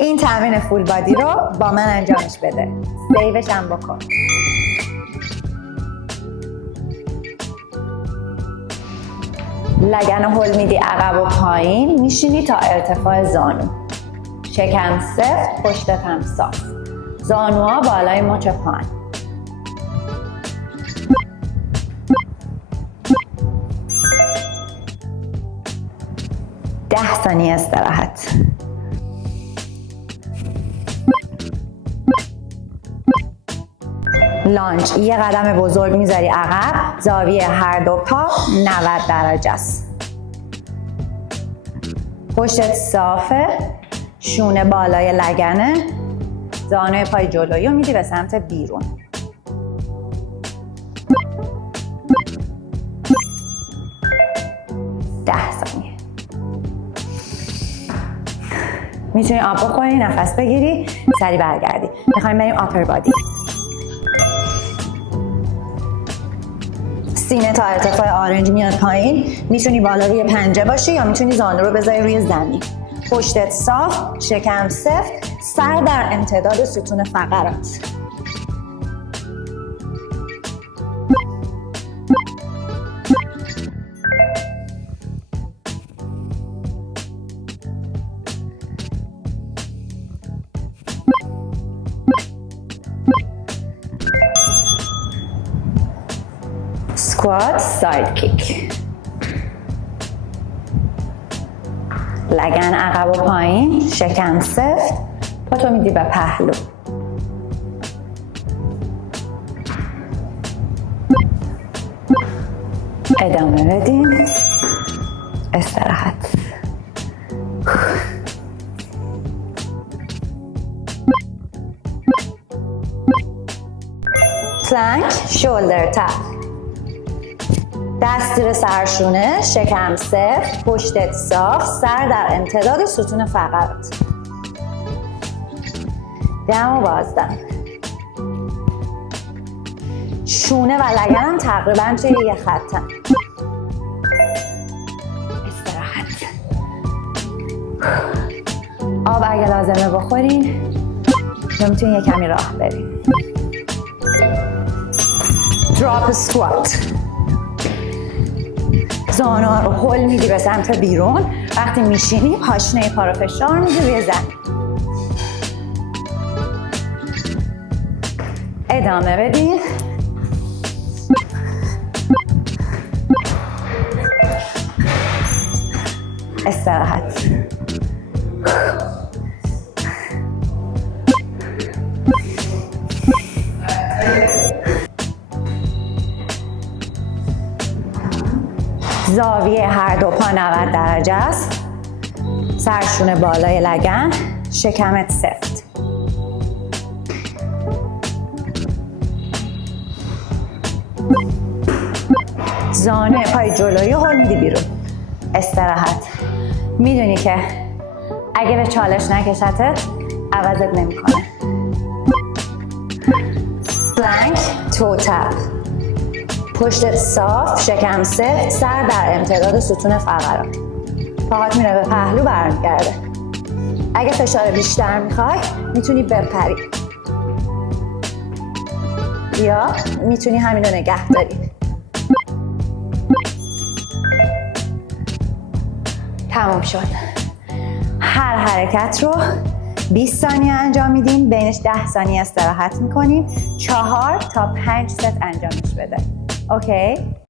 این تمرین فول بادی رو با من انجامش بده. سیوش هم بکن. لگن رو هل میدی عقب و پایین، میشینی تا ارتفاع زانو. شکم سفت، پشتت هم صاف. زانوها بالای مچ پان. 10 ثانیه استراحت. لانج، یه قدم بزرگ میذاری عقب، زاویه هر دو پا 90 درجه است. پشتت صافه، شونه بالای لگنه، زانوی پای جلویی رو میدی به سمت بیرون. میتونی آب بخوری، نفس بگیری، سری برگردی. میخوایم بریم آپر بادی. سینه تا ارتفاع آرنج میاد پایین. میتونی بالا روی پنجه باشی یا میتونی زانو رو بذاری روی زمین. پشتت صاف، شکم سفت، سر در امتداد ستون فقرات. سکوات، ساید کیک. لگن عقب و پایین، شکم سفت، پاتو میدی به پهلو. ادامه بدین. استراحت. پلانک، شولدر تپ. دست زیر سرشونه، شکم سفت، پشتت صاف، سر در امتداد ستون فقرات. دم و بازدم. شونه و لگنم تقریبا توی یه خطن. استراحت. آب اگه لازمه بخورین یا میتونین یه کمی راه برین. دراپ سکوات. زانوها رو هل میدی به سمت بیرون. وقتی میشینی پاشنه پا رو فشار میدی روی زمین. ادامه بدین. استراحت. زاویه هر دو پا 90 درجه است. سرشونه بالای لگن، شکمت سفت. زانوی پای جلویی هل میدی بیرون. استراحت. میدونی که اگه به چالش نکشتت عوضت نمیکنه. پلانک، تو تپ. پشتت صاف، شکم سفت، سر در امتداد ستون فقرات. پاهات میره به پهلو، برمیگرده. اگه فشار بیشتر میخوای میتونی بپری یا میتونی همین رو نگه داری. تموم شد. هر حرکت رو 20 ثانیه انجام میدیم، بینش 10 ثانیه استراحت میکنیم. 4 تا 5 ست انجامش بده. اوکی؟